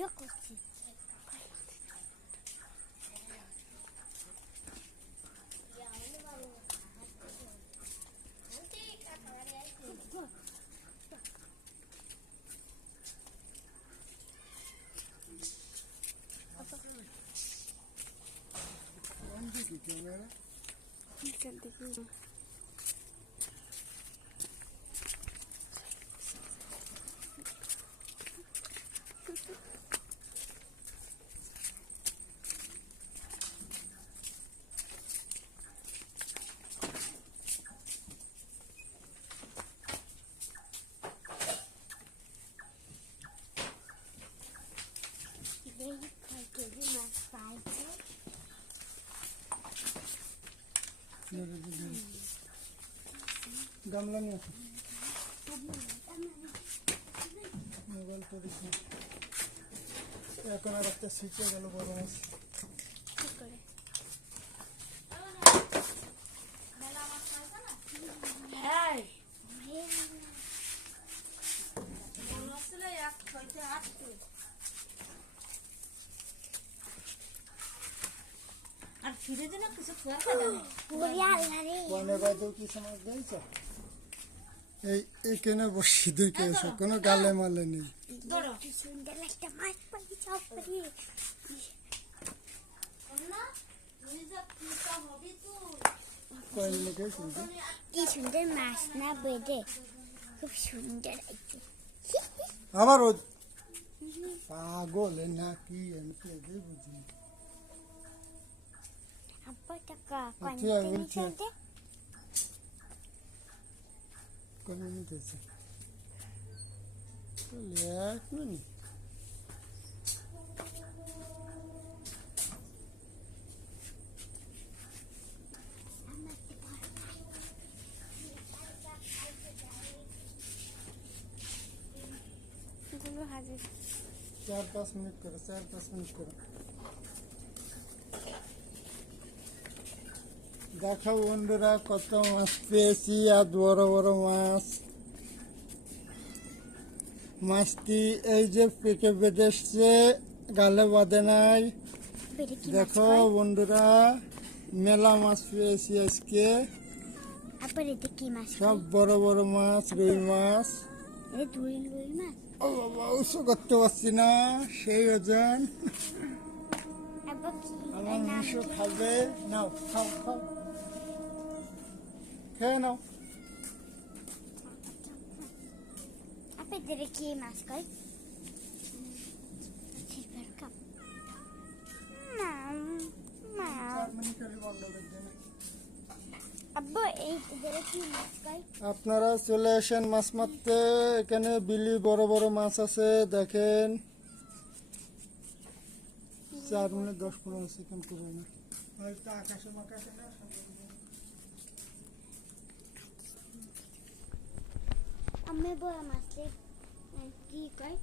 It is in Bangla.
ভিডিও করছি। গামলা নিয়ে আসো, মোবাইলটা দেখি। এখন আর একটা শিখে গেল বড় মাছ। আর ফিরে দিন কিছু কনে বাইদেও কি সময় দিয়েছ? এই এখানে বসি দেখে এসো, কোনো গালে মালে নেই। কি সুন্দর মাছ না বেঁধে, খুব সুন্দর। আবার ও পাগল নাকি আমি তো এটাই বুঝি। আব্বা টাকা কয় মিনিট হয়েছে? 1 মিনিট। হাজির 4-5 মিনিট করে, 4-5 মিনিট করে দেখো বন্ধুরা, কত মাছ পেয়েছি। আর বড় বড় মাছ। মাছটি এই যে পেকে বেঁধেছে, গালে বাঁধে নাই। দেখো বন্ধুরা, মেলা মাছ পেয়েছি আজকে। সব বড় বড় মাছ, রুই মাছ। ও বাবা, উৎস করতে পারছি না, সেই ওজন। আমার মাংস খাবে, নাও খাও খাও, খেয়ে নাও। কি মাছ কয়? আপনারা চলে আসেন মাছ মারতে। এখানে বিলি বড় বড় মাছ আছে, দেখেন। 4 মিনিট 10-15 সেকেন্ড করে না, হয়তো আকাশে মাকাশে না। আমি বড় মাছ কি কয়?